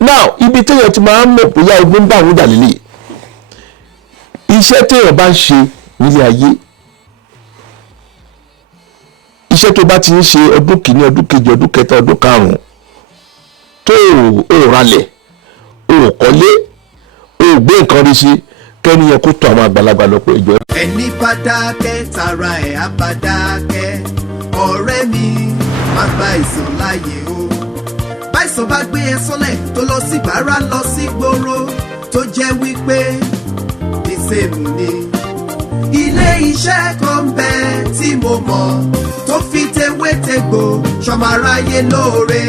now ibi téèyàn ti máa ń mọ̀ bóyá ogun bá àwọn dàlélẹ̀ iṣẹ́ téèyàn bá ń ṣe nílé ayé iṣẹ́ tó bá ti ń ṣe ọdún kìíní ọdún kejì ọdún kẹta ọdún karùn-ún tó ò ralẹ̀ ò kọ́lé ò gbé nǹkan rí sí kẹ́ni yẹn kó tó àwọn àgbàlagbà lọ pé ìjọ. ẹni bá dákẹ́ tara ẹ̀ á bá dákẹ́ ọ̀rẹ́ mi má gba ìsàn láàyè o báìsàn bá gbé ẹ sọ́lẹ̀ tó lọ sí bàárà lọ sí gbòòrò tó jẹ́ wípé ìsèmù ni ilé iṣẹ́ kan bẹ́ẹ̀ tí mo mọ̀ tó fi tewétegbò ṣọmọ aráyé lóore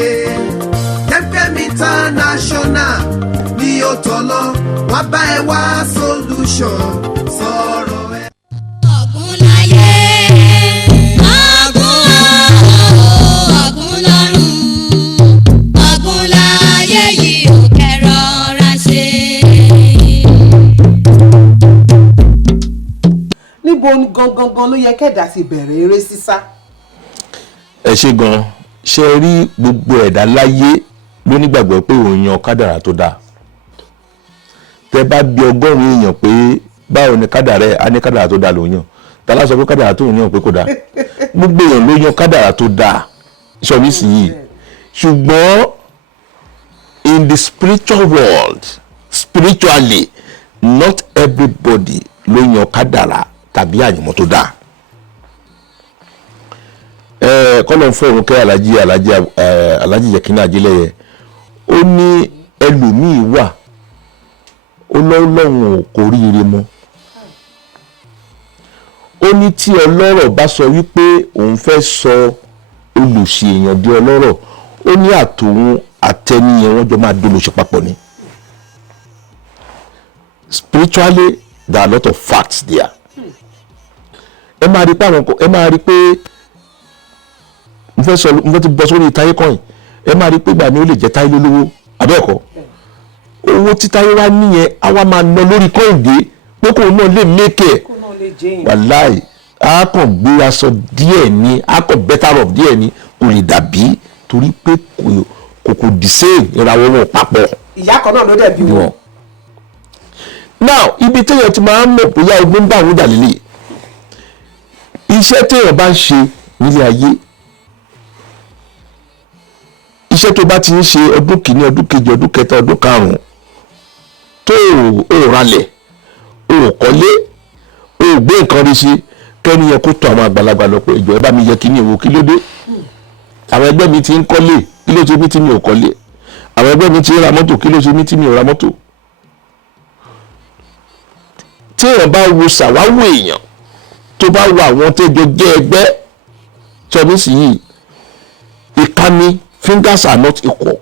Yemkem International ní ó tọ́lọ́ wá bá ẹ wá solution sọ̀rọ̀ ẹ. ọ̀gùn láyé ọ̀gùn ọ̀gùn lọ́run ọ̀gùn láyé yìí ò kẹ́rọ̀ọ́ra ṣe. níbo gangan ló yẹ kẹ́dà ti bẹ̀rẹ̀ eré sísá. ẹ ṣe gan ṣe rí gbogbo ẹ̀dá láyé ló nígbàgbọ́ pé òun yan kádàrá tó dáa tẹ bá bí 100 èèyàn pé báwo ni kádàrá ẹ á ní kádàrá tó dáa ló yàn tàlá sọ pé kádàrá tó yàn pé kò dáa gbogbo èèyàn ló yan kádàrá tó dáa sọmí sí yìí ṣùgbọ́n in the spiritual world spiritually not everybody ló yan kádàrá tàbí àyànmọ́ tó dáa kọ́lọ̀ fún òun kẹ́ alájí Yemkem Ajílẹ̀yẹ ó ní ẹlòmíì wà ọlọ́run kò ríire mọ́ ó ní tí ọlọ́rọ̀ bá sọ wípé òun fẹ́ sọ olùṣì èèyàn di ọlọ́rọ̀ ó ní àtòun àtẹniyẹn wọ́n jọ máa dolóṣì papọ̀ ni spiritually there are a lot of facts there ẹ máa rí pé mo fẹ́ ti bọ́ sórí táyé kọ́yìn ẹ máa rí pé gbà mí ó lè jẹ́ táyé lólówó abẹ́ẹ̀kọ́ owó tí táyé wá níyẹn á wá máa ná lórí kọ́ìndé pé kóun náà lè mékè wàláì á kàn gbé aṣọ díẹ̀ ní á kàn better off díẹ̀ ní kò lè dàbí torí pé kò the same ìràwọ̀ wọn papọ̀. ìyá kan náà ló dẹ̀ bí wọn. now ibi téèyàn ti máa ń mọ̀ bóyá ogun bá àwọn dàlélẹ̀ iṣẹ́ téèyàn bá ń ṣe nílé ayé iṣẹ́ tó bá ti ń ṣe ọdún kìíní ọdún kejì ọdún kẹta ọdún karùn-ún tó ò ralẹ̀ ò kọ́lé ò gbé nǹkan rí sí kẹ́ni yẹn kó tó àwọn àgbàlagbà lọ pé ìjọ ẹ bá mi yẹ kíní ìwò kí ló dé àwọn ẹgbẹ́ mi ti ń kọ́lé kí ló ṣe mí tí mi ò kọ́lé àwọn ẹgbẹ́ mi ti ń ra mọ́tò kí ló ṣe mí tí mi ò ra mọ́tò. tí èèyàn bá wo ṣàwáwò èèyàn tó bá wo àwọn tẹ́jọ jẹ́ ẹgbẹ́ sọmí sí yìí ìkànnì fingers are not equal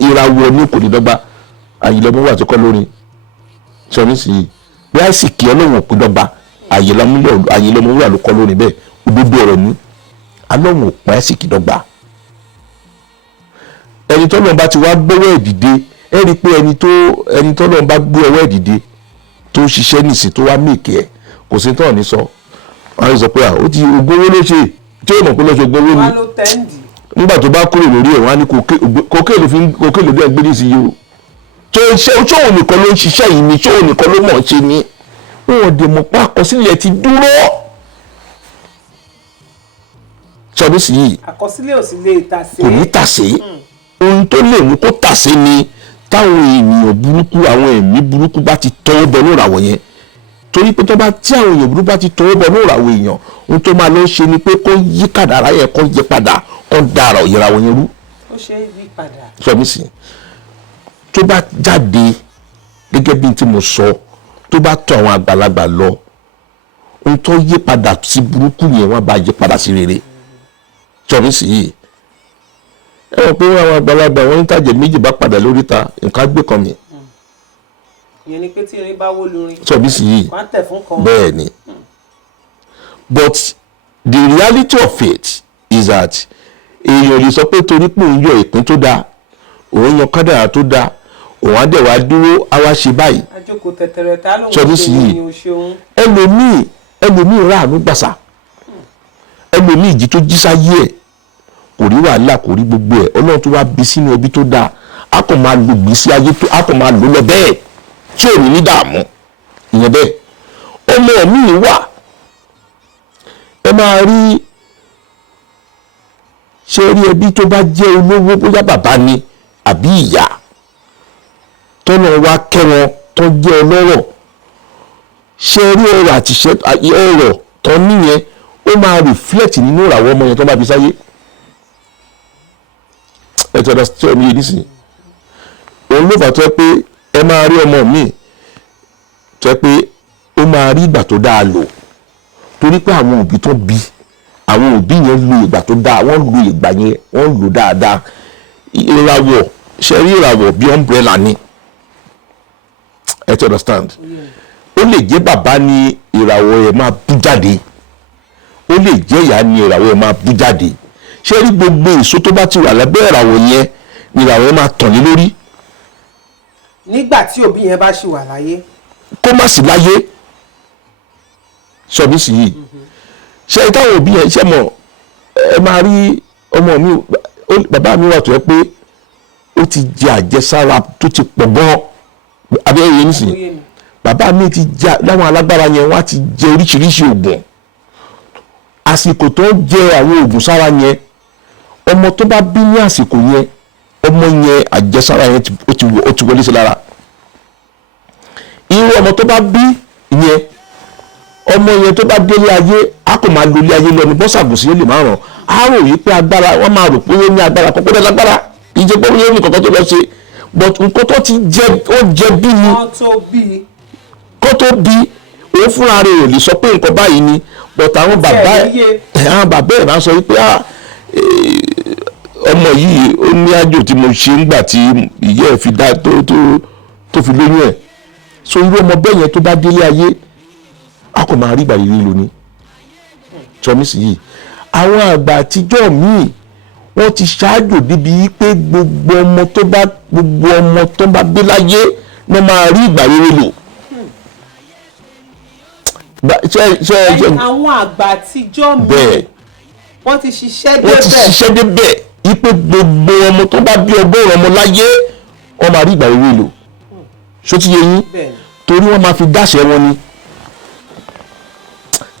ìràwọ̀ ní kò ní dọ́gba àyìnlọ́mú wà tó kọ́ lórí sọmí sí yìí bí àìsìkì ọlọ́run òpin dọ́gba àyìnlọ́mú wà ló kọ́ lórí bẹ́ẹ̀ òdodo ọ̀rọ̀ ní alọ́run òpin àìsìkì dọ́gba ẹni tó lọ́n bá ti wá gbọ́wọ́ ẹ̀ dìde ẹ rí i pé ẹni tó lọ́n bá gbé ọwọ́ ẹ̀ dìde tó ṣiṣẹ́ nìsín tó wá mèkì ẹ̀ kò sí tán ní sọ àwọn sọ pé ó ti ògbówó ló ṣe tí ó mọ̀ pé lọ́sọ̀ gbówó ni nígbà tó bá kúrò lórí ẹ̀ wọ́n á ní kókè ló dé ẹgbẹ́ ní sí yìí o tó ṣóun nìkan ló ń ṣiṣẹ́ yìí ni ṣóun nìkan ló mọ̀ ṣe ni wọn ò dè mọ̀ pé àkọsílẹ̀ ti dúró sọdún sí yìí àkọsílẹ̀ ò sì lè tàsé kò ní tàsé ohun tó lè mú kó tàsé ni táwọn ènìyàn burúkú àwọn ẹ̀mí burúkú bá ti tọwọ́ bọ ní ìràwọ̀ yẹn torí pé tí àwọn èèyàn burúkú bá ti tọwọ́ bọ ní ìràwọ̀ èèyàn ohun tó máa lọ ṣe ni pé kó yí kádàrá yẹn kó yí padà kó dára ìràwọ̀ yẹn rú. ó ṣe é yí padà. sọ mí sí tó bá jáde gẹ́gẹ́ bí tí mo sọ tó bá tọ̀ àwọn àgbàlagbà lọ ohun tó yí padà sí burúkú yẹn wọ́n bá yí padà sí rere sọ mí sí yìí ẹ rò pé àwọn àgbàlagbà wọn ń tàjẹ̀ méjì bá padà lórí ta nǹkan gbé kan mi. ìyẹn ni pé tí irin bá wó lórin. sọ̀bí sí yìí wọ́n á tẹ̀ fún kan. bẹ́ẹ̀ ni but the reality of it is that èèyàn lè sọ pé torí pé òun yọ ìpín tó dáa òun yan kádàrá tó dáa òun á dẹ̀ wá dúró á wá ṣe báyìí. àjòkò tẹ̀tẹ̀rẹ̀ tá ló ń sọ̀bí sí yìí ẹlòmíì ráàánú gbàsà ẹlòmíì ìjì tó jí sáyé ẹ̀ kò rí wàhálà kò rí gbogbo ẹ̀ ọlọ́run tó wá bí sínú ẹbí tó dáa a kò máa lo gbèsè ayé tó a kò máa lò lọ bẹ́ẹ̀ tí ò ní dààmú ìyẹn bẹ́ẹ̀. ọmọ mi wà ẹ máa rí ṣe rí ẹbí tó bá jẹ́ olówó bóyá bàbá ni àbí ìyá tọ́nà wa kẹ́ wọn tó jẹ́ ọlọ́rọ̀ ṣe rí ọrọ̀ àti ọrọ̀ tó níyẹn ó máa reflect nínú ìràwọ̀ ọmọ yẹn tó bá fi sáyé. ẹ tọ́da tí ọmọ yẹn nísìnyí òun ló fà tó ẹ pé ẹ máa rí ọmọ mi tó ẹ pé ó máa rí ìgbà tó dáa lò torí pé àwọn òbí tó bí àwọn òbí yẹn lo ìgbà tó dáa wọ́n lo ìgbà yẹn wọ́n lò dáadáa. ìràwọ̀ ṣe rí ìràwọ̀ bí umbrella ni ẹ ti understand ó lè jẹ́ bàbá ni ìràwọ̀ ẹ̀ máa bú jáde ó lè jẹ́ ìyá ni ìràwọ̀ ẹ̀ máa bú jáde ṣé rí gbogbo èso tó bá ti wà lábẹ́ ìràwọ̀ yẹn ni ìràwọ̀ ẹ̀ máa tàn lé lórí. nígbà tí òbí yẹn bá ṣì wà láyé. kó má sí láyé sọ mí sí yìí ṣé táwọn òbí yẹn ṣe mọ̀ ẹ máa rí ọmọ mi bàbá mi wà tó yẹ pé ó ti jẹ àjẹsára tó ti pọ̀ gan abẹ́rẹ́ yẹn nísìnyí bàbá mi ti jẹ láwọn alágbára yẹn wọ́n á ti jẹ oríṣiríṣi oògùn àsìkò tó ń jẹ àwọn oògùn sára yẹn ọmọ tó bá bí ní àsìkò yẹn ọmọ yẹn àjẹsára yẹn ó ti wọlé sí lára irú ọmọ tó bá bí yẹn ọmọ yẹn tó bá délé ayé a kò máa lólé ayé lọ ní bọ́sàgùn sí lè máa ràn á rò yí pé agbára wọ́n máa rò pé ó ní agbára kọ́kọ́ dẹ́ lágbára ìjẹ́pọ̀ ó ní kankan tó lọ ṣe but nǹkan tó ti jẹ ó jẹ bí ni kó tó bí òun fúnra rẹ̀ ò lè sọ pé nǹkan báyìí ni but àwọn bàbá ẹ̀ máa sọ wípé ọmọ yìí ó ní àjò tí mo ṣe ńgbà tí ìyá ẹ̀ fi dá tó fi lóyún ẹ̀ so irú ọmọ bẹ́ẹ̀ yẹn tó bá délé ayé a kò máa rí ìgbà yìí lónìí tọ́mísì yìí àwọn àgbà àtijọ́ míì wọ́n ti ṣáájò débi pé gbogbo ọmọ tó bá gbé láyé ló máa rí ìgbà rere lò. àwọn àgbà àtijọ́ míì wọ́n ti ṣiṣẹ́ débẹ̀ ipe gbogbo ọmọ tó bá bí ọgọ́rùn ọmọ láyé wọ́n máa rí ìgbà rere lò ṣó ti yé yín torí wọ́n máa fi dáṣẹ́ wọn ni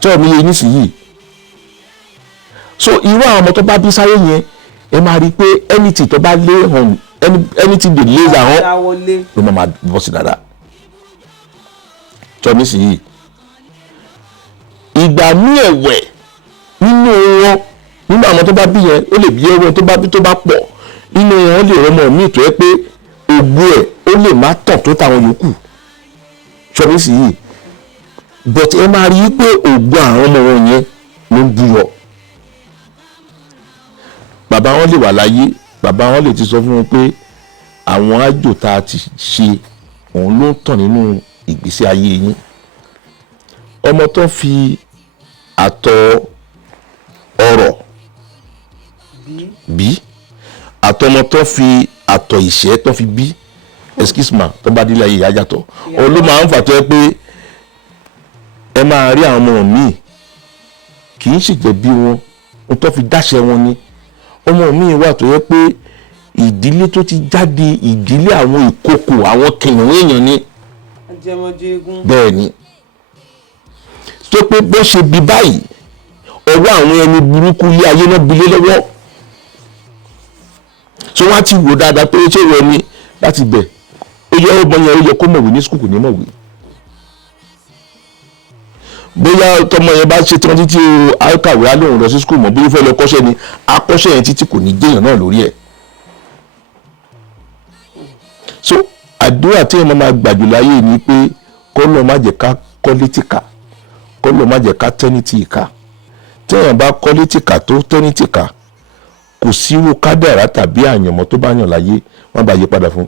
tọ́ mi yé nísìnyí so irú àwọn ọmọ tó bá bí sáyé yẹn ẹ máa rí i pé anything tó bá lé hàn anything dey laser hàn ló máa bọ́ sí dáadáa tọ́ mi sì yìí ìgbà ní ẹ̀wẹ̀ nínú àwọn tó bá bí yẹn ó lè bí ẹwọ́n tó bá pọ̀ nínú wọn ó lè rọmọ míì tó yẹ pé ògbó ẹ̀ ó lè má tàn tó tàwọn yòókù tọ́ mi sì yìí but ẹ máa rí i pé ògbó àwọn ọmọ wọn yẹn ló ń búyọ bàbá wọn lè wà láyé bàbá wọn lè ti sọ fún wọn pé àwọn àjò tá a ti ṣe òun ló ń tàn nínú ìgbésí ayé yín ọmọ tó fi àtọ̀ ọrọ̀ bí àtọmọ tó fi àtọ̀ ìṣẹ́ tó fi bí excuse me tó bá délé ayé ìyá yàtọ̀ òun ló máa ń fà tó yẹ pé ẹ máa rí àwọn ọmọ míì kì í ṣèjẹ̀bi wọn ohun tó fi dáṣẹ wọn ni ọmọ míì wà tó yẹ pé ìdílé tó ti jáde ìdílé àwọn ìkòkò àwọn kìnìún èèyàn ni bẹ́ẹ̀ ni tó pé bó ṣe bí báyìí ọwọ́ àwọn ẹni burúkú ilé ayé náà gbilé lọ́wọ́ so wọ́n á ti wò dáadáa pé ṣé ìwọ ni láti bẹ̀ ó yẹ ọmọ yẹn ó yẹ kó mọ̀wé ní skul kò ní mọ̀wé bóyá tọmọ yẹn bá ṣe tán títí àkàwé á lóun lọ sí skul mọ́ bóyá fẹ́ lọ kọ́ṣẹ́ ni akọ́ṣẹ́ yẹn títí kò ní jẹ́yàn náà lórí ẹ̀ so àdúrà tí èèyàn máa gbàjù láyé ni pé kọ́ lọ́ọ́ má jẹ́ ká kọ́ létí ká kọ́ lọ́ọ́ má jẹ́ ká tẹ́ni tí ì ká tí èèyàn bá kọ́ létí ká tó tẹ́ni tí ì ká kò sírú kádàrá tàbí àyànmọ́ tó bá yàn láyé wọ́n bá yí padà fún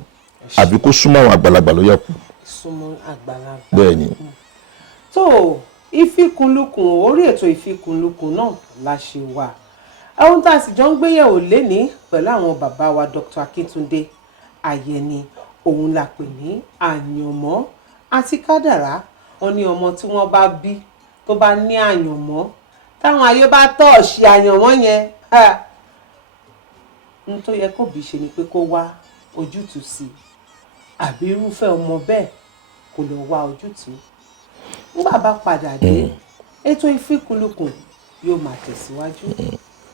àbí kó súnmọ́ àwọn àgbàlagbà ló yẹ kú. súnmọ́ àgbàlagbà. bẹ́ẹ̀ ni. tó ìfikùnlukùn orí ètò ìfikùnlukùn náà la ṣe wà ohun tá a sì jọ ń gbéyẹ̀wò lénìí pẹ̀lú àwọn bàbá wa Dr. Akíntúndé Ayẹni òun la pè ní àyànmọ́ àti kádàrá. Wọ́n ní ọmọ tí wọ́n bá bí tó bá ní àyànmọ́ táwọn ayé bá tọ́ọ̀ṣì àyànmọ́ yẹn n tó yẹ kó bí ṣe ni pé kó wá ojútùú sí àbí irúfẹ́ ọmọ bẹ́ẹ̀ kò lọ wá ojútùú. nígbà bá padà dé ètò ìfikùnlukùn yóò máa tẹ̀síwájú.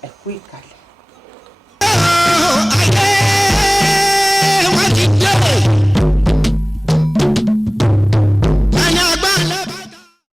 ẹ kú ìkàlẹ̀.